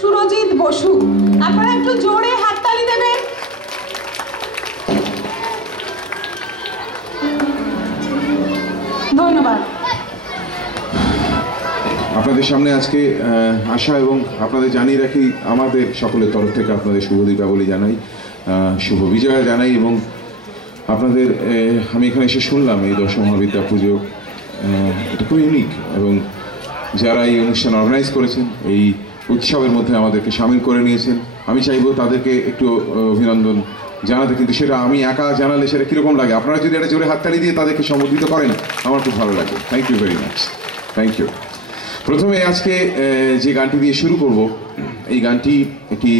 সুরজিৎ বসু, আপনারা একটু জোরে হাততালি দেবেন। ধন্যবাদ। আপনাদের সামনে আজকে আসা এবং আপনাদের জানিয়ে রাখি আমাদের সকলের তরফ থেকে আপনাদের শুভ দীপাবলি জানাই, শুভ বিজয়া জানাই। এবং আপনাদের আমি এখানে এসে শুনলাম এই দশম মহাবিদ্যা পুজো এটা খুব ইউনিক, এবং যারা এই অনুষ্ঠান অর্গানাইজ করেছেন, এই উৎসবের মধ্যে আমাদেরকে সামিল করে নিয়েছেন, আমি চাইবো তাদেরকে একটু অভিনন্দন জানাতে। কিন্তু সেটা আমি একা জানালে সেটা কীরকম লাগে, আপনারা যদি একটা জোরে হাততালি দিয়ে তাদেরকে সম্বোধিত করেন আমার খুব ভালো লাগে। Thank you very much, thank you. প্রথমে আজকে যে গানটি দিয়ে শুরু করব, এই গানটি একটি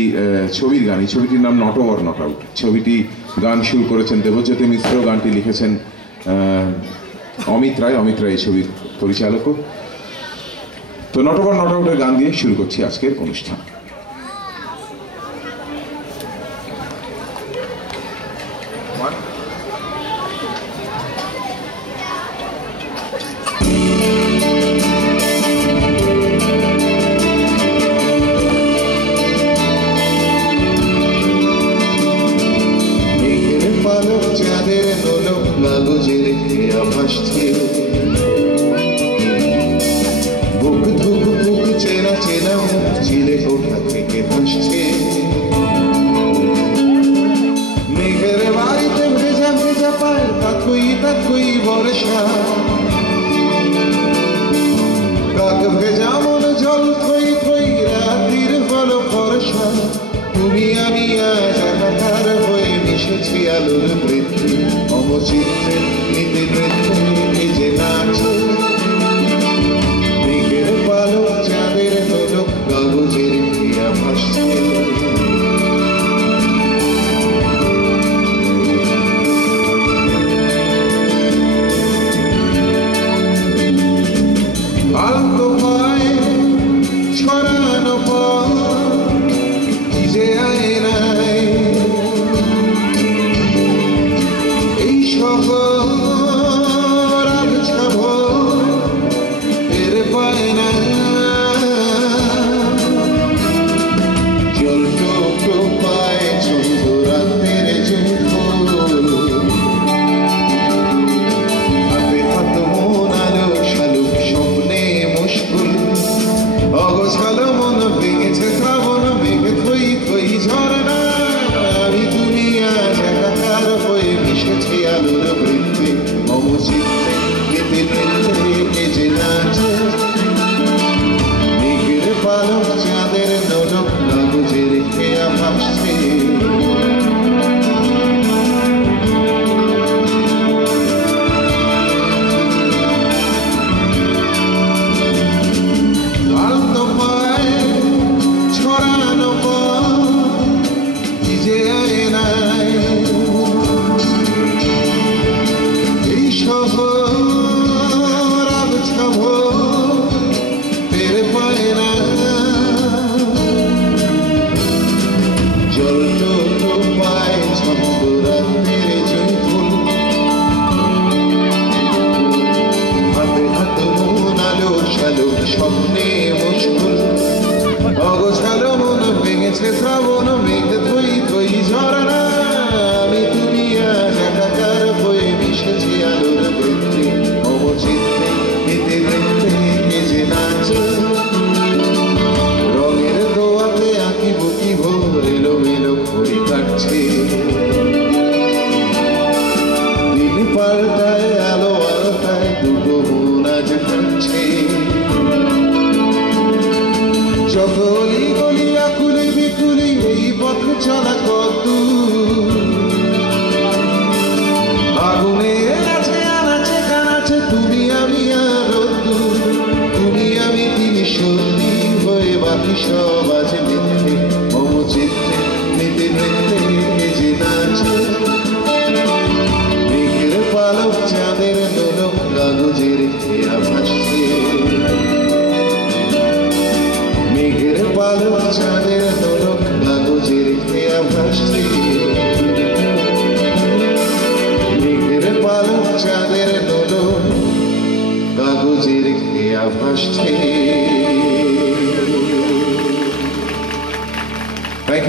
ছবির গান। এই ছবিটির নাম নট ওভার নট আউট। ছবিটি গান শুরু করেছেন দেবজ্যোতি মিশ্র, গানটি লিখেছেন অমিত রায়। অমিত রায় এই ছবির পরিচালকও। তো নট ওভার নট আউটের গান দিয়ে শুরু করছি আজকের অনুষ্ঠান। বুক ধুক বুক চেনা চেনা মুখ চিলে ওঠা থেকে ভাসছে, মেঘের বাড়িতে ভেজা ভেজা পায় তাকুই তাকুই বর্ষা, কাক ভেজা মন জল থই থই রাত্রির হলো বর্ষা। তুমি আমি আজ একাকার হয়ে মিশেছি আলোর বৃত্তি, অমচিত্রে নিতে নৃত্যে যে নাচে, মেঘের পালক চাঁদের নোলক কাগজের ক্রিয়া ভাসছে। আলতো পায়ে ছড়ানো পথ যে আয়নায়, এই শহর আবছাভ এর পায় না, জল টোটো পায় ছন্দ রাতের যে ফুল, হাতে হাত মন আলো শালুক স্বপ্নে মুশকুল, অগোছালো মন ভেঙেছে শ্রাবণ মেঘে থই থই ঝরনা। আমি তুমি আজ একাকার হয়ে মিশেছি আলোর বৃত্তে, অমচিত্রে নিতে নৃত্যে যে নাচে, মেঘের পালক চাঁদের নোলক কাগজের খেয়া ভাসছে। আলতো পায়ে ছড়ানো পথ যে আয়নায়, এই শহর আবছাভ টের পায় না, জল টোটো পায় ছন্দ রাতের জয়ফুল, হাতে হাত মন আলো শালুক স্বপ্নে মুশকুল, অগোছালো মন ভেঙেছে শ্রাবণ মেঘ থই থই ঝরনা। আমি তুমি আজ একাকার হয়ে মিশেছি আলোর বৃত্তে, অমচিত্রে নিতে নৃত্যে যে নাচে, রঙের দোয়াতে আঁকি বুকি ভোর এলো মেলো ঘড়ি কাটছে, দিন পাল্টায় আলো আলোটায় দুটো মন আজ কাটছে, যত অলি গলি আকুলি বিকুলি এই পথ চলা কত, আগুনে আছে আনাচে কানাচে তুমি আমি আর তুমি আমি তিনি সত্যি হয়ে বাকি সব আজ মিথ্যে, অমচিত্রে নিতে নৃত্যে যে নাচে, মেঘের পালক চাঁদের নোলক কাগজের খেয়া ভাসছে, মেঘের পালক চাঁদের নোলক কাগজের খেয়া ভাসছে, মেঘের পালক চাঁদের নোলক কাগজের খেয়া ভাসছে। Thank you.